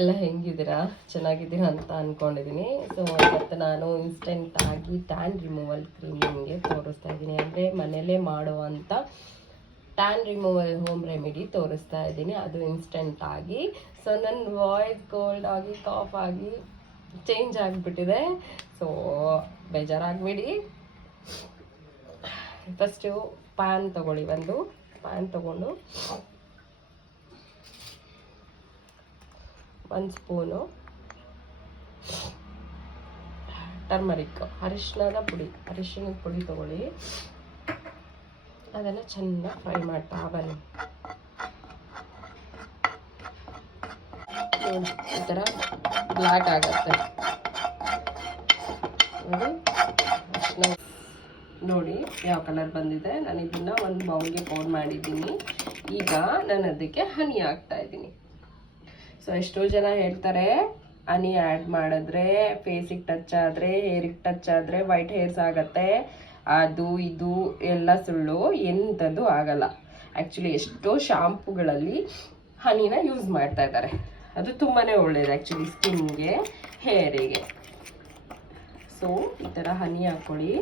ಎಲ್ಲ ಹೆಂಗಿದ್ದೀರಾ? ಚೆನ್ನಾಗಿದ್ದೀರಾ ಅಂತ ಅಂದ್ಕೊಂಡಿದ್ದೀನಿ. ಸೊ ಇವತ್ತು ನಾನು ಇನ್ಸ್ಟೆಂಟಾಗಿ ಟ್ಯಾನ್ ರಿಮೂವಲ್ ಕ್ರೀಮ್ ನಿಮಗೆ ತೋರಿಸ್ತಾ ಇದ್ದೀನಿ. ಅಂದರೆ ಮನೆಯಲ್ಲೇ ಮಾಡುವಂಥ ಟ್ಯಾನ್ ರಿಮೂವಲ್ ಹೋಮ್ ರೆಮಿಡಿ ತೋರಿಸ್ತಾ ಇದ್ದೀನಿ, ಅದು ಇನ್ಸ್ಟೆಂಟಾಗಿ. ಸೊ ನನ್ನ ವಾಯ್ಸ್ ಕೋಲ್ಡ್ ಆಗಿ ಕಾಫ್ ಆಗಿ ಚೇಂಜ್ ಆಗಿಬಿಟ್ಟಿದೆ. ಸೊ ಬೇಜಾರಾಗಬೇಡಿ. ಫಸ್ಟು ಪ್ಯಾನ್ ತೊಗೊಳ್ಳಿ. ಒಂದು ಪ್ಯಾನ್ ತೊಗೊಂಡು 1 ಸ್ಪೂನು ಟರ್ಮರಿಕ್ ಅರಿಶಿಣದ ಪುಡಿ ತೊಗೊಳ್ಳಿ. ಅದನ್ನು ಚೆನ್ನಾಗಿ ಫ್ರೈ ಮಾಡ್ತಾ ಬನ್ನಿ. ಈ ಥರ ಬ್ಲ್ಯಾಕ್ ಆಗುತ್ತೆ ನೋಡಿ ಯಾವ ಕಲರ್ ಬಂದಿದೆ. ನಾನು ಇದನ್ನು ಒಂದು ಬೌಲ್ಗೆ ಪೌರ್ ಮಾಡಿದ್ದೀನಿ. ಈಗ ನಾನು ಅದಕ್ಕೆ ಹನಿ ಹಾಕ್ತಾ ಇದ್ದೀನಿ. ಸೊ ಎಷ್ಟೋ ಜನ ಹೇಳ್ತಾರೆ ಹನಿ ಆ್ಯಡ್ ಮಾಡಿದ್ರೆ ಫೇಸಿಗೆ ಟಚ್ ಆದರೆ, ಹೇರಿಗೆ ಟಚ್ ಆದರೆ ವೈಟ್ ಹೇರ್ಸ್ ಆಗುತ್ತೆ. ಅದು ಇದು ಎಲ್ಲ ಸುಳ್ಳು, ಎಂಥದ್ದು ಆಗಲ್ಲ. ಆ್ಯಕ್ಚುಲಿ ಎಷ್ಟೋ ಶಾಂಪುಗಳಲ್ಲಿ ಹನಿನ ಯೂಸ್ ಮಾಡ್ತಾ ಇದ್ದಾರೆ. ಅದು ತುಂಬಾ ಒಳ್ಳೆಯದು ಆ್ಯಕ್ಚುಲಿ ಸ್ಕಿನ್ಗೆ, ಹೇರಿಗೆ. ಸೊ ಈ ಥರ ಹನಿ ಹಾಕ್ಕೊಳ್ಳಿ.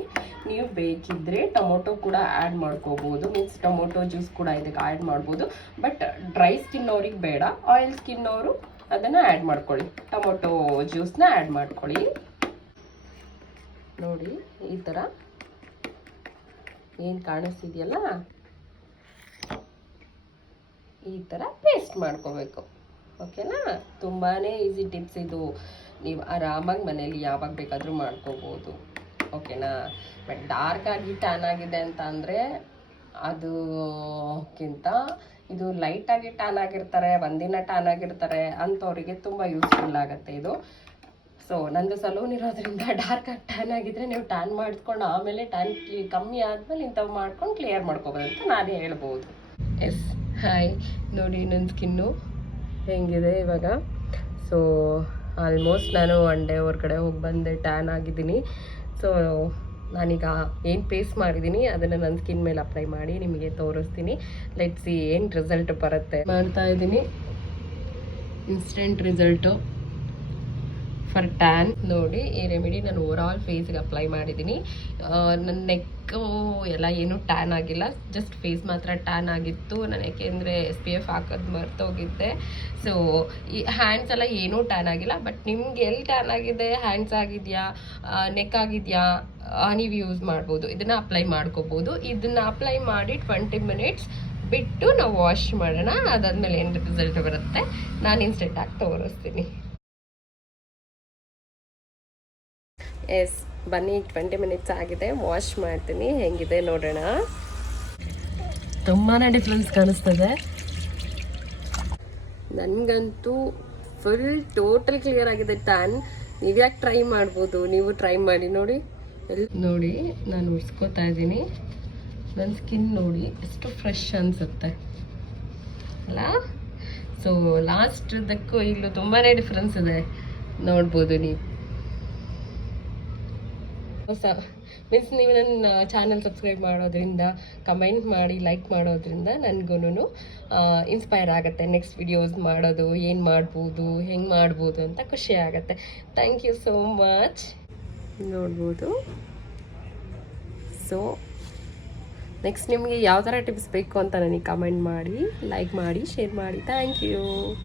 ನೀವು ಬೇಕಿದ್ದರೆ ಟೊಮೊಟೊ ಕೂಡ ಆ್ಯಡ್ ಮಾಡ್ಕೋಬೋದು. ಮೀನ್ಸ್ ಟೊಮೊಟೊ ಜ್ಯೂಸ್ ಕೂಡ ಇದಕ್ಕೆ ಆ್ಯಡ್ ಮಾಡ್ಬೋದು. ಬಟ್ ಡ್ರೈ ಸ್ಕಿನ್ ಅವ್ರಿಗೆ ಬೇಡ, ಆಯಿಲ್ ಸ್ಕಿನ್ ಅವರು ಅದನ್ನು ಆ್ಯಡ್ ಮಾಡ್ಕೊಳ್ಳಿ. ಟೊಮೊಟೊ ಜ್ಯೂಸ್ನ ಆ್ಯಡ್ ಮಾಡ್ಕೊಳ್ಳಿ. ನೋಡಿ ಈ ಥರ ಏನು ಕಾಣಿಸ್ತಿದೆಯಲ್ಲ, ಈ ಥರ ಪೇಸ್ಟ್ ಮಾಡ್ಕೋಬೇಕು. ಓಕೆನಾ? ತುಂಬಾ ಈಸಿ ಟಿಪ್ಸ್ ಇದು. ನೀವು ಆರಾಮಾಗಿ ಮನೇಲಿ ಯಾವಾಗ ಬೇಕಾದರೂ ಮಾಡ್ಕೋಬೋದು. ಓಕೆನಾ? ಬಟ್ ಡಾರ್ಕ್ ಆಗಿ ಟ್ಯಾನ್ ಆಗಿದೆ ಅಂತ ಅಂದರೆ ಅದಕ್ಕಿಂತ ಇದು ಲೈಟಾಗಿ ಟ್ಯಾನ್ ಆಗಿರ್ತಾರೆ, ಒಂದಿನ ಟ್ಯಾನ್ ಆಗಿರ್ತಾರೆ ಅಂಥವರಿಗೆ ತುಂಬ ಯೂಸ್ಫುಲ್ ಆಗುತ್ತೆ ಇದು. ಸೊ ನಂದು ಸಲೂನ್ ಇರೋದ್ರಿಂದ ಡಾರ್ಕ್ ಆಗಿ ಟ್ಯಾನ್ ಆಗಿದ್ರೆ ನೀವು ಟ್ಯಾನ್ ಮಾಡಿಕೊಂಡು ಆಮೇಲೆ ಟ್ಯಾನ್ ಕಮ್ಮಿ ಆದಮೇಲೆ ಇಂಥವು ಮಾಡ್ಕೊಂಡು ಕ್ಲಿಯರ್ ಮಾಡ್ಕೋಬೋದು ಅಂತ ನಾನೇ ಹೇಳ್ಬೋದು. Yes, hi. ನೋಡಿ ನನ್ನ ಸ್ಕಿನ್ನು ಹೆಂಗಿದೆ ಇವಾಗ. ಸೊ ಆಲ್ಮೋಸ್ಟ್ ನಾನು 1 ಡೇ ಹೊರಗಡೆ ಹೋಗಿ ಬಂದೆ, ಟ್ಯಾನ್ ಆಗಿದ್ದೀನಿ. ಸೊ ನಾನೀಗ ಏನು ಪೇಸ್ಟ್ ಮಾಡಿದ್ದೀನಿ ಅದನ್ನು ನನ್ನ ಸ್ಕಿನ್ ಮೇಲೆ ಅಪ್ಲೈ ಮಾಡಿ ನಿಮಗೆ ತೋರಿಸ್ತೀನಿ. ಲೆಟ್ಸ್ ಸಿ ಏನು ರಿಸಲ್ಟ್ ಬರುತ್ತೆ. ಮಾಡ್ತಾ ಇದ್ದೀನಿ ಇನ್ಸ್ಟೆಂಟ್ ರಿಸಲ್ಟು ಫಾರ್ ಟ್ಯಾನ್. ನೋಡಿ ಈ ರೆಮಿಡಿ ನಾನು ಓವರಾಲ್ ಫೇಸ್ಗೆ ಅಪ್ಲೈ ಮಾಡಿದ್ದೀನಿ. ನನ್ನ ನೆಕ್ಕು ಎಲ್ಲ ಏನೂ ಟ್ಯಾನ್ ಆಗಿಲ್ಲ, ಜಸ್ಟ್ ಫೇಸ್ ಮಾತ್ರ ಟ್ಯಾನ್ ಆಗಿತ್ತು. ನಾನು ಯಾಕೆಂದರೆ SPF ಹಾಕೋದು ಮರ್ತೋಗಿದ್ದೆ. ಸೊ ಈ ಹ್ಯಾಂಡ್ಸ್ ಎಲ್ಲ ಏನೂ ಟ್ಯಾನ್ ಆಗಿಲ್ಲ. ಬಟ್ ನಿಮ್ಗೆ ಎಲ್ಲಿ ಟ್ಯಾನ್ ಆಗಿದೆ, ಹ್ಯಾಂಡ್ಸ್ ಆಗಿದೆಯಾ, ನೆಕ್ ಆಗಿದೆಯಾ, ನೀವು ಯೂಸ್ ಮಾಡ್ಬೋದು. ಇದನ್ನು ಅಪ್ಲೈ ಮಾಡ್ಕೋಬೋದು. ಇದನ್ನು ಅಪ್ಲೈ ಮಾಡಿ 20 ಮಿನಿಟ್ಸ್ ಬಿಟ್ಟು ನಾವು ವಾಶ್ ಮಾಡೋಣ. ಅದಾದಮೇಲೆ ಏನು ರಿಸಲ್ಟ್ ಬರುತ್ತೆ ನಾನು ಇನ್ಸ್ಟೆಂಟಾಗಿ ತೋರಿಸ್ತೀನಿ. ಎಸ್, ಬನ್ನಿ. 20 ಮಿನಿಟ್ಸ್ ಆಗಿದೆ, ವಾಶ್ ಮಾಡ್ತೀನಿ. ಹೆಂಗಿದೆ ನೋಡೋಣ. ತುಂಬಾ ಡಿಫ್ರೆನ್ಸ್ ಕಾಣಿಸ್ತದೆ ನನಗಂತೂ. ಫುಲ್ ಟೋಟಲ್ ಕ್ಲಿಯರ್ ಆಗಿದೆ ಟ್ಯಾನ್. ನೀವು ಯಾಕೆ ಟ್ರೈ ಮಾಡ್ಬೋದು, ನೀವು ಟ್ರೈ ಮಾಡಿ ನೋಡಿ. ನೋಡಿ ನಾನು ಉಡ್ಸ್ಕೊತಾ ಇದ್ದೀನಿ. ನನ್ನ ಸ್ಕಿನ್ ನೋಡಿ ಎಷ್ಟು ಫ್ರೆಶ್ ಅನಿಸುತ್ತೆ ಅಲ್ಲ. ಸೊ ಲಾಸ್ಟ್ದಕ್ಕೂ ಇಲ್ಲೂ ತುಂಬಾ ಡಿಫ್ರೆನ್ಸ್ ಇದೆ, ನೋಡ್ಬೋದು ನೀವು. ಮೀನ್ಸ್ ನೀವು ನನ್ನ ಚಾನಲ್ ಸಬ್ಸ್ಕ್ರೈಬ್ ಮಾಡೋದ್ರಿಂದ, ಕಮೆಂಟ್ ಮಾಡಿ, ಲೈಕ್ ಮಾಡೋದ್ರಿಂದ ನನಗೂ ಇನ್ಸ್ಪೈರ್ ಆಗುತ್ತೆ ನೆಕ್ಸ್ಟ್ ವಿಡಿಯೋಸ್ ಮಾಡೋದು, ಏನು ಮಾಡ್ಬೋದು, ಹೆಂಗೆ ಮಾಡ್ಬೋದು ಅಂತ ಖುಷಿ ಆಗುತ್ತೆ. Thank you so much. ನೋಡ್ಬೋದು. ಸೊ ನೆಕ್ಸ್ಟ್ ನಿಮಗೆ ಯಾವ ಥರ ಟಿಪ್ಸ್ ಬೇಕು ಅಂತ ನನಗೆ ಕಮೆಂಟ್ ಮಾಡಿ, ಲೈಕ್ ಮಾಡಿ, ಶೇರ್ ಮಾಡಿ. Thank you.